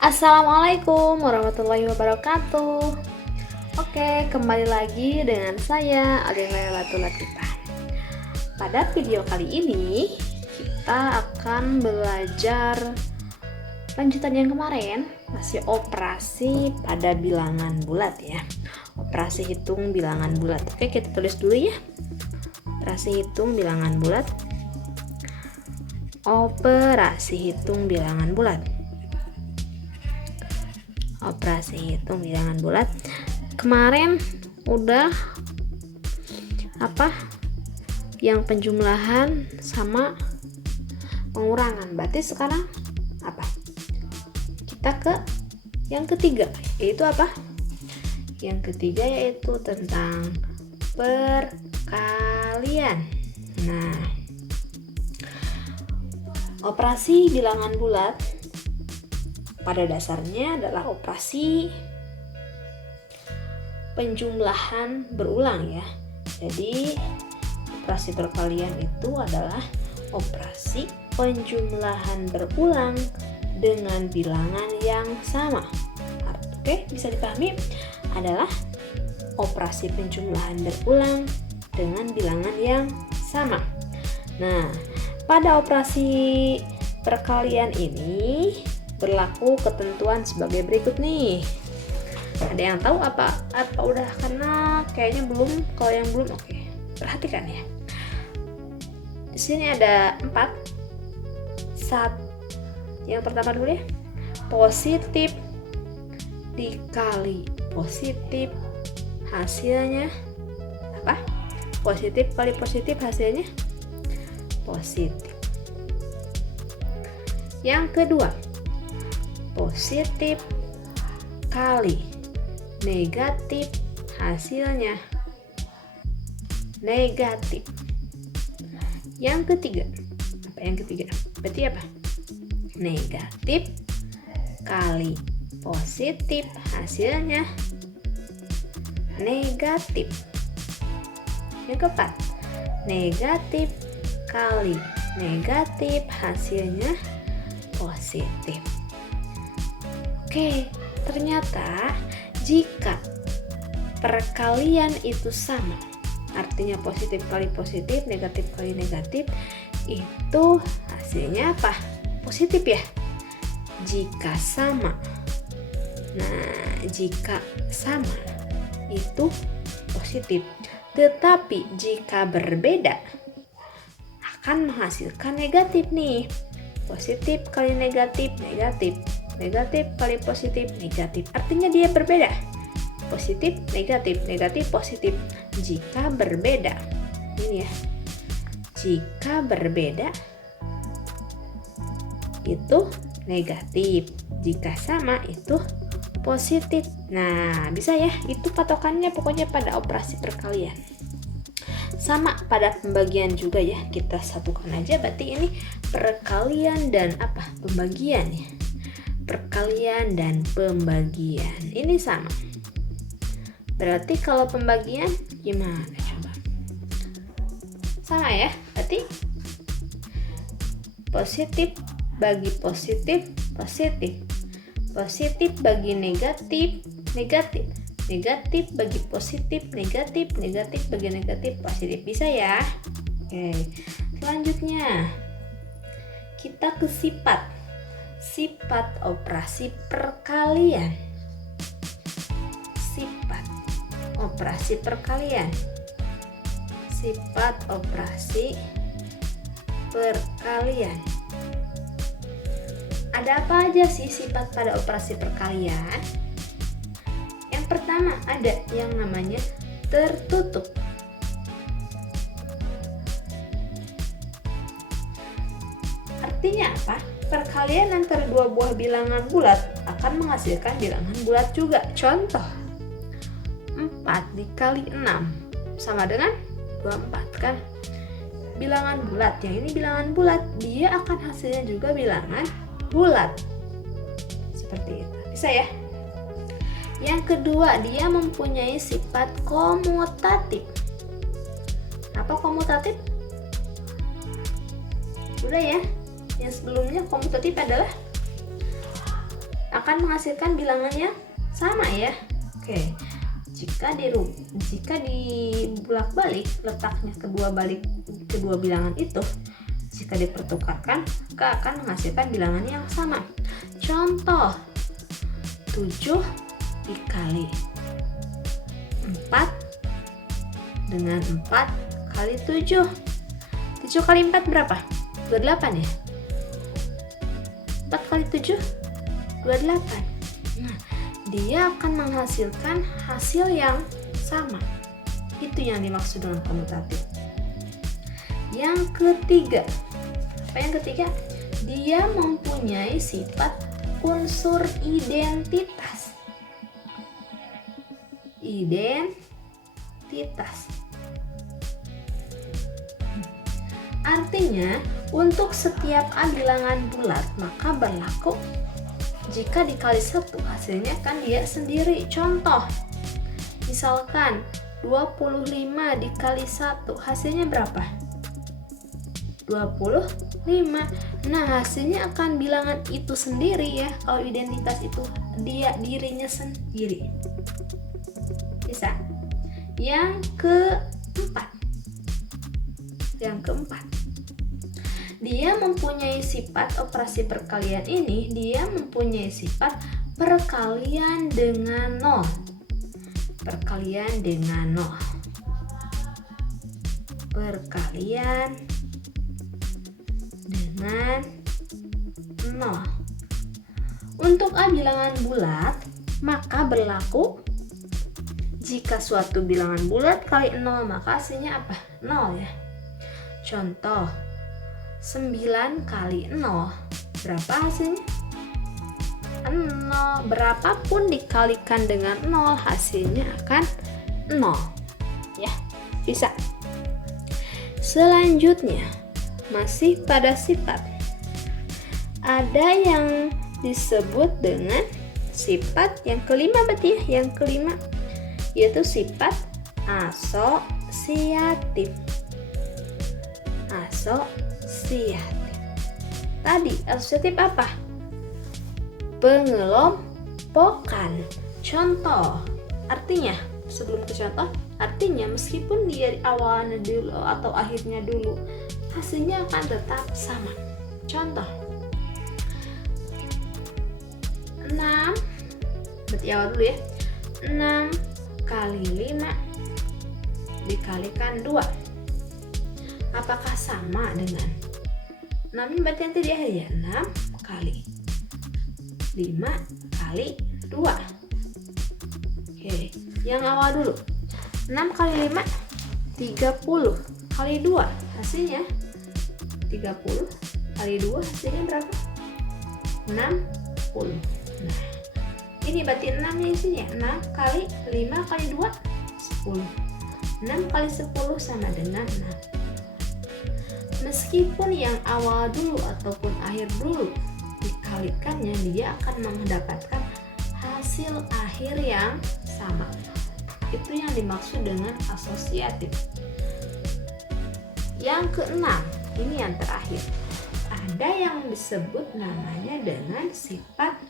Assalamualaikum warahmatullahi wabarakatuh. Oke, kembali lagi dengan saya Alina Lailatul Latifah. Pada video kali ini kita akan belajar lanjutan yang kemarin, masih operasi pada bilangan bulat ya. Operasi hitung bilangan bulat. Oke, kita tulis dulu ya. Operasi hitung bilangan bulat. Operasi hitung bilangan bulat. Operasi hitung bilangan bulat. Kemarin udah yang penjumlahan sama pengurangan. Berarti sekarang apa? Kita ke yang ketiga, yaitu apa? Yang ketiga yaitu tentang perkalian. Nah, operasi bilangan bulat pada dasarnya adalah operasi penjumlahan berulang ya. Jadi operasi perkalian itu adalah operasi penjumlahan berulang dengan bilangan yang sama. Oke, bisa dipahami? Adalah operasi penjumlahan berulang dengan bilangan yang sama. Nah, pada operasi perkalian ini berlaku ketentuan sebagai berikut nih. Ada yang tahu apa udah? Karena kayaknya belum. Kalau yang belum, oke, perhatikan ya. Di sini ada 4. Yang pertama dulu ya. Positif dikali positif hasilnya apa? Positif kali positif hasilnya positif. Yang kedua, positif kali negatif hasilnya negatif. Yang ketiga, berarti apa? Negatif kali positif hasilnya negatif. Yang keempat, negatif kali negatif hasilnya positif. Oke, ternyata jika perkalian itu sama, artinya positif kali positif, negatif kali negatif, itu hasilnya apa? Positif ya. Jika sama. Nah, jika sama itu positif. Tetapi jika berbeda akan menghasilkan negatif nih. Positif kali negatif, negatif. Negatif kali positif, negatif. Artinya dia berbeda. Positif, negatif, negatif, positif. Jika berbeda, ini ya. Jika berbeda itu negatif. Jika sama itu positif. Nah, bisa ya. Itu patokannya pokoknya pada operasi perkalian. Sama pada pembagian juga ya. Kita satukan aja. Berarti ini perkalian dan pembagian ya. Perkalian dan pembagian ini sama. Berarti kalau pembagian gimana coba? Sama ya. Berarti positif bagi positif, positif. Positif bagi negatif, negatif. Negatif bagi positif, negatif. Negatif bagi negatif, positif. Bisa ya? Oke. Selanjutnya kita ke sifat operasi perkalian. Sifat operasi perkalian. Sifat operasi perkalian. Ada apa aja sih sifat pada operasi perkalian? Yang pertama ada yang namanya tertutup. Artinya apa? Perkalian antara dua buah bilangan bulat akan menghasilkan bilangan bulat juga. Contoh, 4 dikali 6 sama dengan 24 kan? Bilangan bulat. Yang ini bilangan bulat, dia akan hasilnya juga bilangan bulat. Seperti itu. Bisa ya? Yang kedua, dia mempunyai sifat komutatif. Apa komutatif? Udah ya? Yang sebelumnya komutatif adalah akan menghasilkan bilangan yang sama ya. Oke, jika dibulak-balik letaknya kedua bilangan itu, jika dipertukarkan maka akan menghasilkan bilangan yang sama. Contoh, 7 dikali 4 dengan 4 kali 7. 7 kali 4 berapa? 28 ya? 4 kali 7 28. Nah, dia akan menghasilkan hasil yang sama. Itu yang dimaksud dengan komutatif. Yang ketiga, apa yang ketiga? Dia mempunyai sifat unsur identitas. Identitas. Artinya, untuk setiap A bilangan bulat maka berlaku jika dikali 1 hasilnya kan dia sendiri. Contoh, misalkan 25 dikali 1 hasilnya berapa? 25. Nah, hasilnya akan bilangan itu sendiri ya. Kalau identitas itu dirinya sendiri. Bisa. Yang keempat. Dia mempunyai sifat operasi perkalian ini, dia mempunyai sifat perkalian dengan 0. Perkalian dengan 0. Perkalian dengan 0. Untuk A bilangan bulat, maka berlaku jika suatu bilangan bulat kali 0 maka hasilnya apa? 0 ya. Contoh, 9 kali 0 berapa hasilnya? 0. Berapapun dikalikan dengan 0 hasilnya akan 0 ya. Bisa. Selanjutnya masih pada sifat, ada yang disebut dengan sifat yang kelima berarti ya, yang kelima yaitu sifat asosiatif. Tadi asosiatif apa? Pengelompokan. Contoh, artinya sebelum ke contoh, artinya meskipun dia awalnya dulu atau akhirnya dulu, hasilnya akan tetap sama. Contoh, 6 berarti awal dulu ya. 6 kali 5 dikalikan 2. Apakah sama dengan 6 ini berarti nanti di akhir ya. 6 kali 5 kali 2. Oke, yang awal dulu. 6 kali 5 30 kali 2 hasilnya 30 kali 2 hasilnya berapa? 60. Nah, ini berarti 6 nya isinya 6 kali 5 kali 2 10. 6 kali 10 sama dengan 6. Meskipun yang awal dulu ataupun akhir dulu dikalikannya, dia akan mendapatkan hasil akhir yang sama. Itu yang dimaksud dengan asosiatif. Yang keenam, ini yang terakhir. Ada yang disebut namanya dengan sifat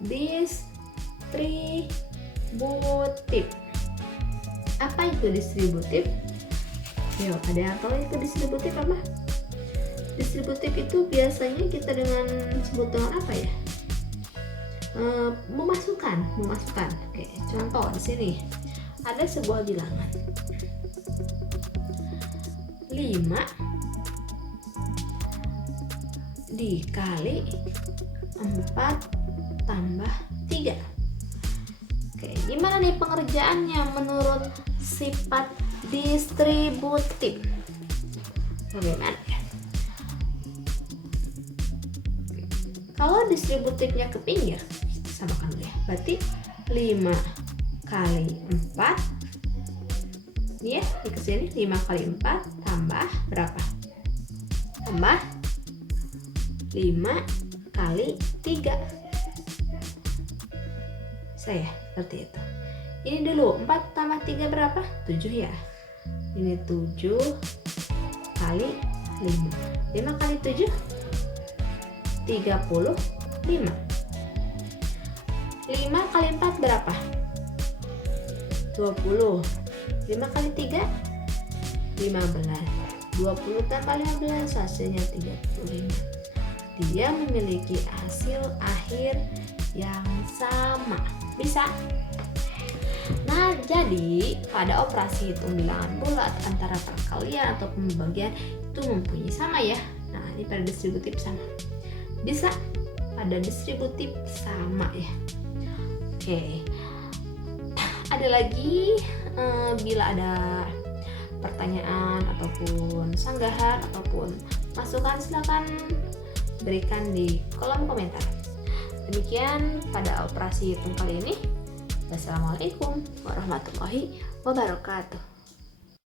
distributif. Apa itu distributif? Yuk, ada yang tahu itu distributif apa? Distributif itu biasanya kita dengan sebut dengan apa ya? Memasukkan. Oke, contoh di sini ada sebuah bilangan 5 dikali 4 tambah 3. Oke, gimana nih pengerjaannya menurut sifat distributif? Bagaimana ya? Kalau distributifnya ke pinggir, samakan dulu ya. Berarti 5 kali 4 ya, di kesini 5 kali 4 tambah berapa? Tambah 5 kali 3. Saya seperti itu. Ini dulu 4 tambah 3 berapa? 7 ya. Ini 7 kali 5. 5 kali 7 35. 5 kali 4 berapa? 20. 5 kali 3? 15. 20 tambah 15 hasilnya 35. Dia memiliki hasil akhir yang sama. Bisa? Nah, jadi pada operasi hitung bilangan bulat antara perkalian atau pembagian itu mempunyai sama ya. Nah, ini pada distributif sama. Bisa pada distributif sama ya. Oke. Ada lagi bila ada pertanyaan ataupun sanggahan ataupun masukan, silakan berikan di kolom komentar. Demikian pada operasi hitung kali ini. Wassalamualaikum warahmatullahi wabarakatuh.